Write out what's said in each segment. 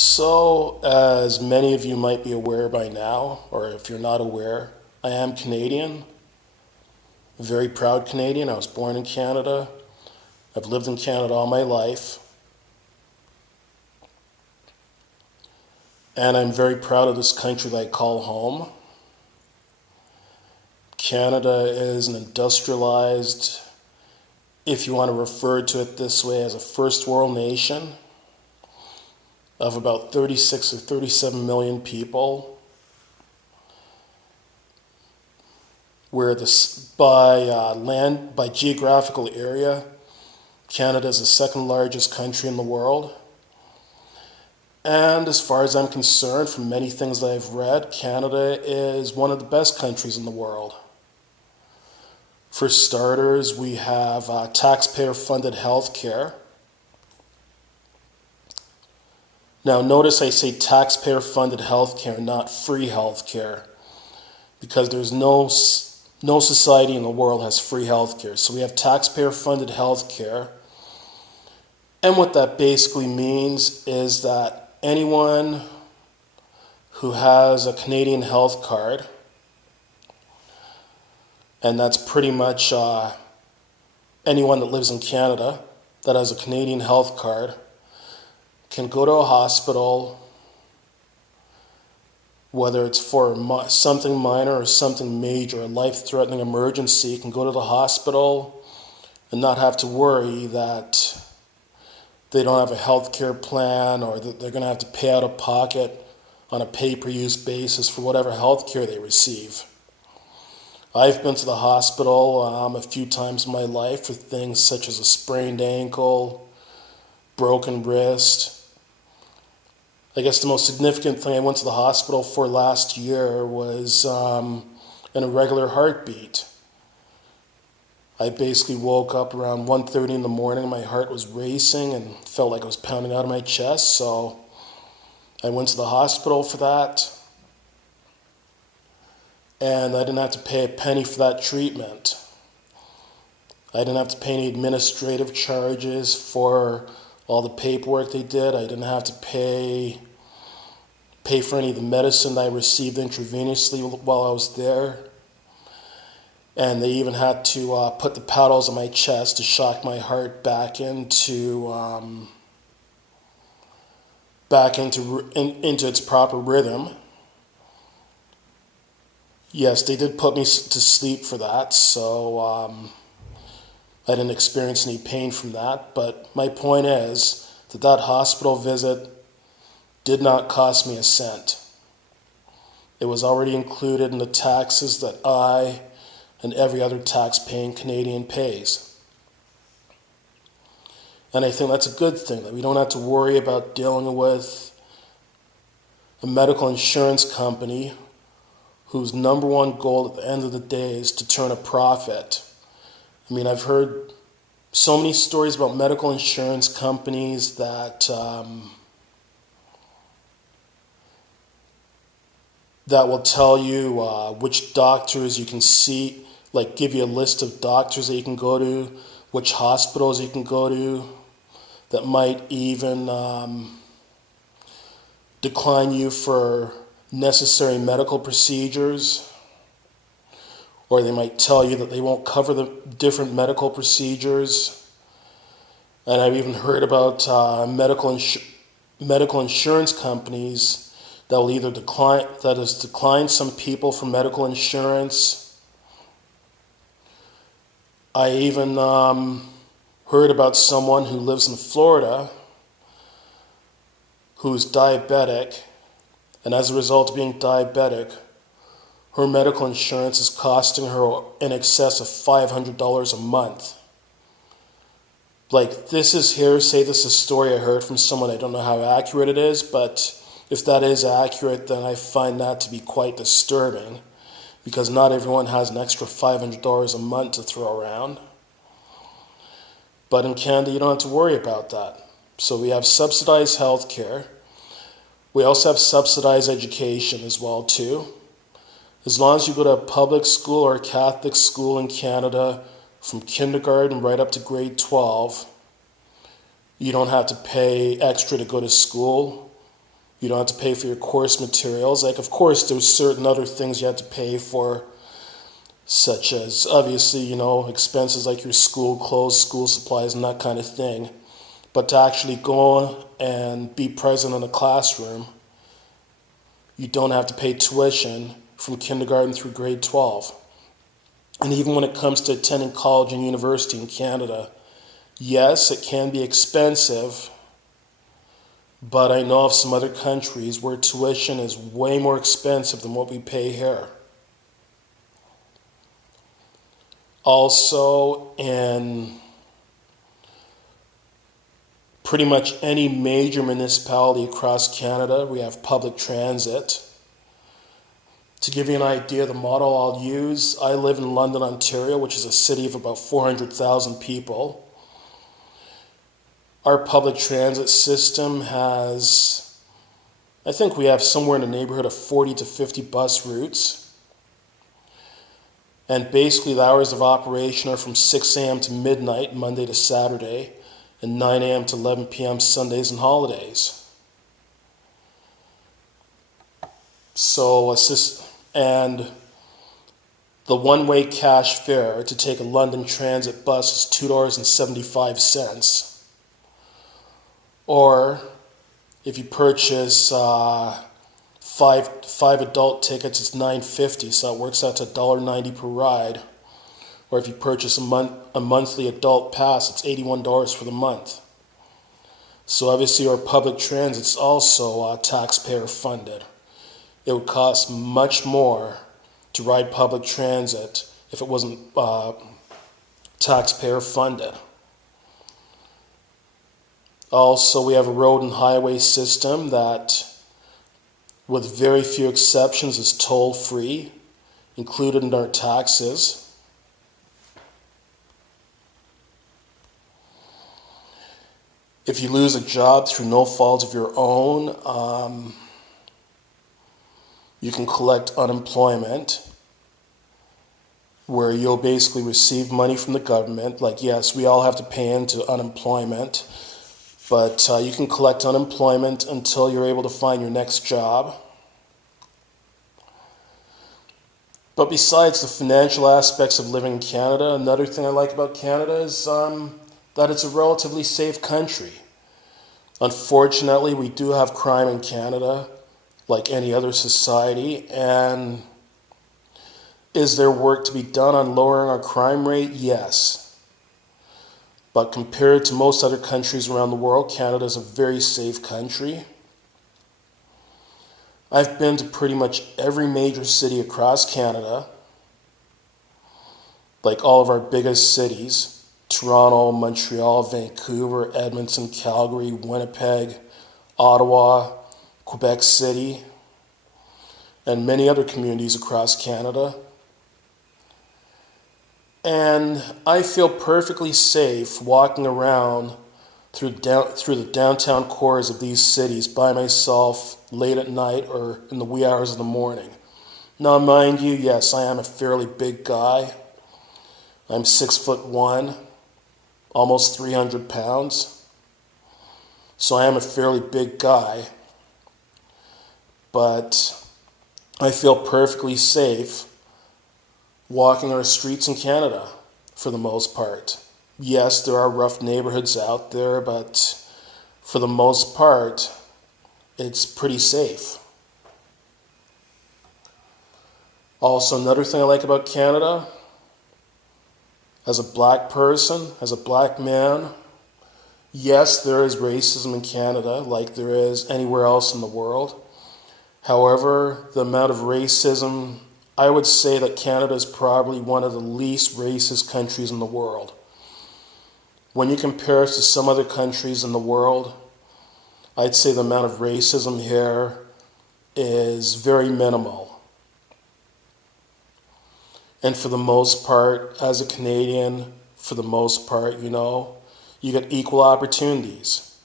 So, as many of you might be aware by now, or if you're not aware, I am Canadian, a very proud Canadian. I was born in Canada. I've lived in Canada all my life. And I'm very proud of this country that I call home. Canada is an industrialized, if you want to refer to it this way, as a first world nation of about 36 or 37 million people, where by geographical area, Canada is the second largest country in the world. And as far as I'm concerned, from many things that I've read, Canada is one of the best countries in the world. For starters, we have taxpayer-funded health care. Now, notice I say taxpayer-funded health care, not free health care, because there's no society in the world has free health care. So we have taxpayer-funded health care. And what that basically means is that anyone who has a Canadian health card, and that's pretty much anyone that lives in Canada that has a Canadian health card, can go to a hospital, whether it's for something minor or something major, a life-threatening emergency, can go to the hospital and not have to worry that they don't have a health care plan or that they're going to have to pay out of pocket on a pay-per-use basis for whatever health care they receive. I've been to the hospital a few times in my life for things such as a sprained ankle, broken wrist. I guess the most significant thing I went to the hospital for last year was an irregular heartbeat. I basically woke up around 1:30 in the morning. My heart was racing and felt like it was pounding out of my chest. So I went to the hospital for that. And I didn't have to pay a penny for that treatment. I didn't have to pay any administrative charges for all the paperwork they did. I didn't have to pay for any of the medicine that I received intravenously while I was there. And they even had to put the paddles on my chest to shock my heart back into its proper rhythm. Yes, they did put me to sleep for that, so I didn't experience any pain from that. But my point is that hospital visit did not cost me a cent. It was already included in the taxes that I and every other tax-paying Canadian pays. And I think that's a good thing, that we don't have to worry about dealing with a medical insurance company whose number one goal at the end of the day is to turn a profit. I mean, I've heard so many stories about medical insurance companies that will tell you which doctors you can see, like give you a list of doctors that you can go to, which hospitals you can go to, that might even decline you for necessary medical procedures, or they might tell you that they won't cover the different medical procedures. And I've even heard about medical insurance companies that will either decline some people from medical insurance. I even heard about someone who lives in Florida who's diabetic, and as a result of being diabetic, her medical insurance is costing her in excess of $500 a month. Like, this is hearsay, this is a story I heard from someone. I don't know how accurate it is, but if that is accurate, then I find that to be quite disturbing, because not everyone has an extra $500 a month to throw around. But in Canada, you don't have to worry about that. So we have subsidized health care. We also have subsidized education as well, too. As long as you go to a public school or a Catholic school in Canada, from kindergarten right up to grade 12, you don't have to pay extra to go to school. You don't have to pay for your course materials. Like, of course, there's certain other things you have to pay for, such as, obviously, expenses like your school clothes, school supplies, and that kind of thing. But to actually go and be present in a classroom, you don't have to pay tuition from kindergarten through grade 12. And even when it comes to attending college and university in Canada, yes, it can be expensive, but I know of some other countries where tuition is way more expensive than what we pay here. Also, in pretty much any major municipality across Canada, we have public transit. To give you an idea of the model I'll use, I live in London, Ontario, which is a city of about 400,000 people. Our public transit system has, I think we have somewhere in the neighborhood of 40 to 50 bus routes. And basically the hours of operation are from 6 a.m. to midnight, Monday to Saturday, and 9 a.m. to 11 p.m. Sundays and holidays. And the one-way cash fare to take a London Transit bus is $2.75. Or if you purchase five adult tickets, it's $9.50, so it works out to $1.90 per ride. Or if you purchase a monthly adult pass, it's $81 for the month. So obviously our public transit is also taxpayer funded. It would cost much more to ride public transit if it wasn't taxpayer funded. Also, we have a road and highway system that, with very few exceptions, is toll-free, included in our taxes. If you lose a job through no fault of your own, you can collect unemployment, where you'll basically receive money from the government. Like, yes, we all have to pay into unemployment, but you can collect unemployment until you're able to find your next job. But besides the financial aspects of living in Canada, another thing I like about Canada is that it's a relatively safe country. Unfortunately, we do have crime in Canada, like any other society, and is there work to be done on lowering our crime rate? Yes. But compared to most other countries around the world, Canada is a very safe country. I've been to pretty much every major city across Canada, like all of our biggest cities: Toronto, Montreal, Vancouver, Edmonton, Calgary, Winnipeg, Ottawa, Quebec City, and many other communities across Canada. And I feel perfectly safe walking around through the downtown cores of these cities by myself late at night or in the wee hours of the morning. Now, mind you, yes, I am a fairly big guy. I'm 6'1", almost 300 pounds. So I am a fairly big guy. But I feel perfectly safe walking our streets in Canada, for the most part. Yes, there are rough neighborhoods out there, but for the most part, it's pretty safe. Also, another thing I like about Canada, as a black person, as a black man, yes, there is racism in Canada, like there is anywhere else in the world. However, the amount of racism, I would say that Canada is probably one of the least racist countries in the world. When you compare us to some other countries in the world, I'd say the amount of racism here is very minimal. And for the most part, as a Canadian, for the most part, you get equal opportunities.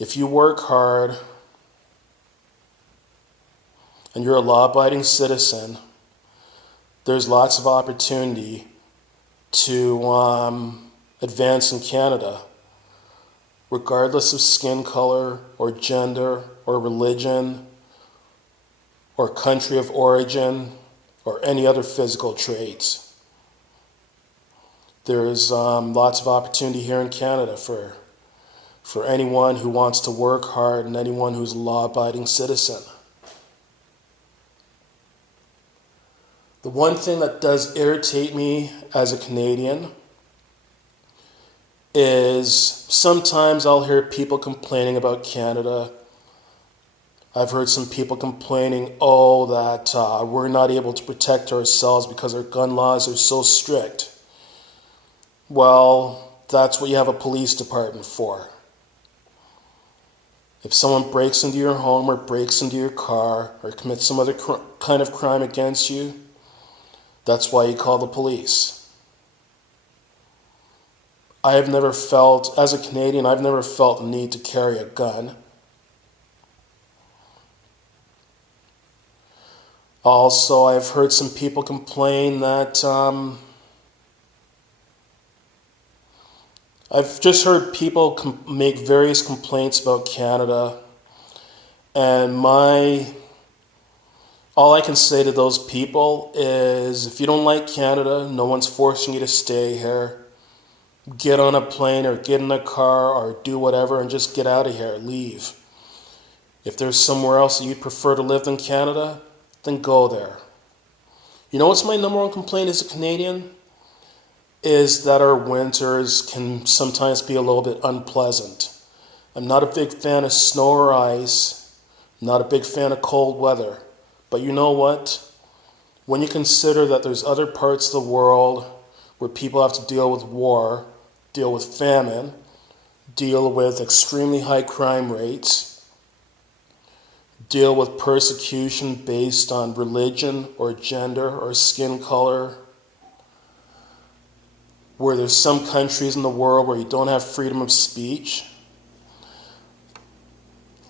If you work hard and you're a law-abiding citizen, there's lots of opportunity to advance in Canada, regardless of skin color or gender or religion or country of origin or any other physical traits. There's lots of opportunity here in Canada for anyone who wants to work hard and anyone who's a law-abiding citizen. The one thing that does irritate me as a Canadian is sometimes I'll hear people complaining about Canada. I've heard some people complaining, that we're not able to protect ourselves because our gun laws are so strict. Well, that's what you have a police department for. If someone breaks into your home or breaks into your car or commits some other kind of crime against you, that's why you call the police. As a Canadian, I've never felt the need to carry a gun. Also, I've heard some people complain that, I've just heard people make various complaints about Canada, and all I can say to those people is, if you don't like Canada, no one's forcing you to stay here. Get on a plane or get in a car or do whatever and just get out of here, leave. If there's somewhere else that you'd prefer to live than Canada, then go there. You know what's my number one complaint as a Canadian? Is that our winters can sometimes be a little bit unpleasant. I'm not a big fan of snow or ice. I'm not a big fan of cold weather. But you know what? When you consider that there's other parts of the world where people have to deal with war, deal with famine, deal with extremely high crime rates, deal with persecution based on religion or gender or skin color, where there's some countries in the world where you don't have freedom of speech.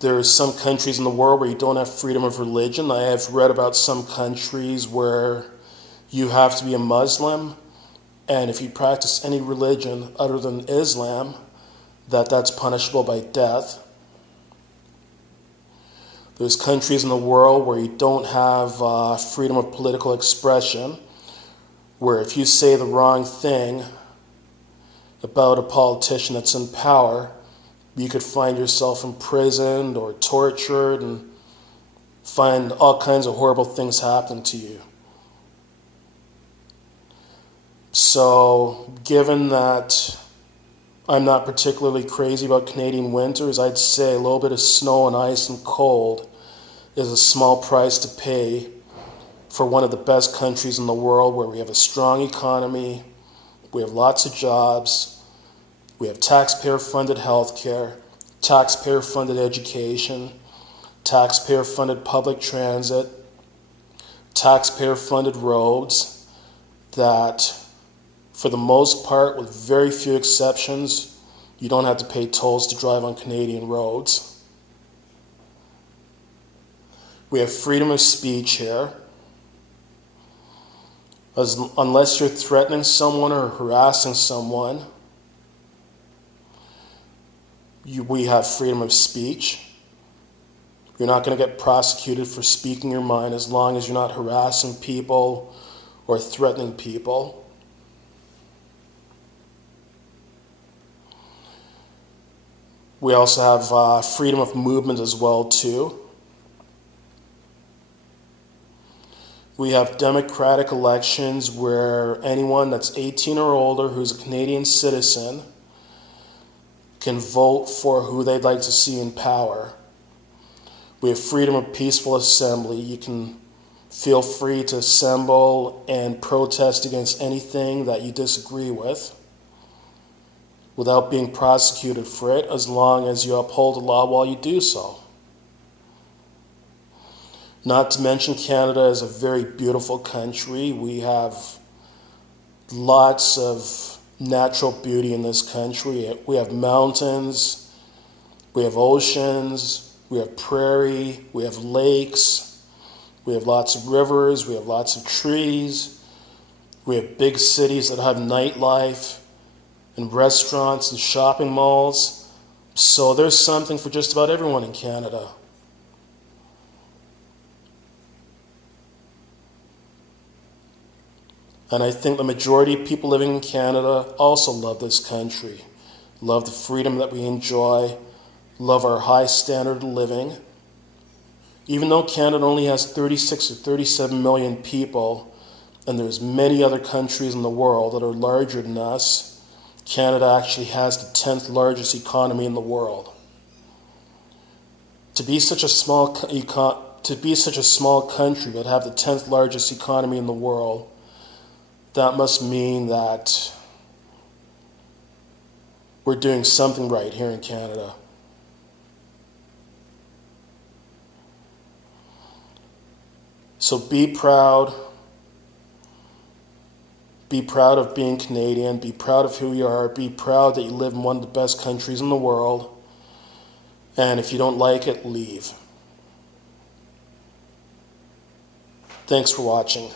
There's some countries in the world where you don't have freedom of religion. I have read about some countries where you have to be a Muslim, and if you practice any religion other than Islam, that's punishable by death. There's countries in the world where you don't have freedom of political expression, where if you say the wrong thing about a politician that's in power, you could find yourself imprisoned or tortured and find all kinds of horrible things happen to you. So, given that I'm not particularly crazy about Canadian winters, I'd say a little bit of snow and ice and cold is a small price to pay for one of the best countries in the world, where we have a strong economy, we have lots of jobs, we have taxpayer-funded healthcare, taxpayer-funded education, taxpayer-funded public transit, taxpayer-funded roads that, for the most part, with very few exceptions, you don't have to pay tolls to drive on Canadian roads. We have freedom of speech here. Unless you're threatening someone or harassing someone, we have freedom of speech. You're not going to get prosecuted for speaking your mind as long as you're not harassing people or threatening people. We also have freedom of movement as well, too. We have democratic elections where anyone that's 18 or older who's a Canadian citizen can vote for who they'd like to see in power. We have freedom of peaceful assembly. You can feel free to assemble and protest against anything that you disagree with without being prosecuted for it, as long as you uphold the law while you do so. Not to mention, Canada is a very beautiful country. We have lots of natural beauty in this country. We have mountains, we have oceans, we have prairie, we have lakes, we have lots of rivers, we have lots of trees, we have big cities that have nightlife and restaurants and shopping malls So there's something for just about everyone in Canada. And I think the majority of people living in Canada also love this country, love the freedom that we enjoy, love our high standard of living. Even though Canada only has 36 or 37 million people, and there's many other countries in the world that are larger than us, Canada actually has the 10th largest economy in the world. To be such a small country but have the 10th largest economy in the world, that must mean that we're doing something right here in Canada. So be proud. Be proud of being Canadian. Be proud of who you are. Be proud that you live in one of the best countries in the world. And if you don't like it, leave. Thanks for watching.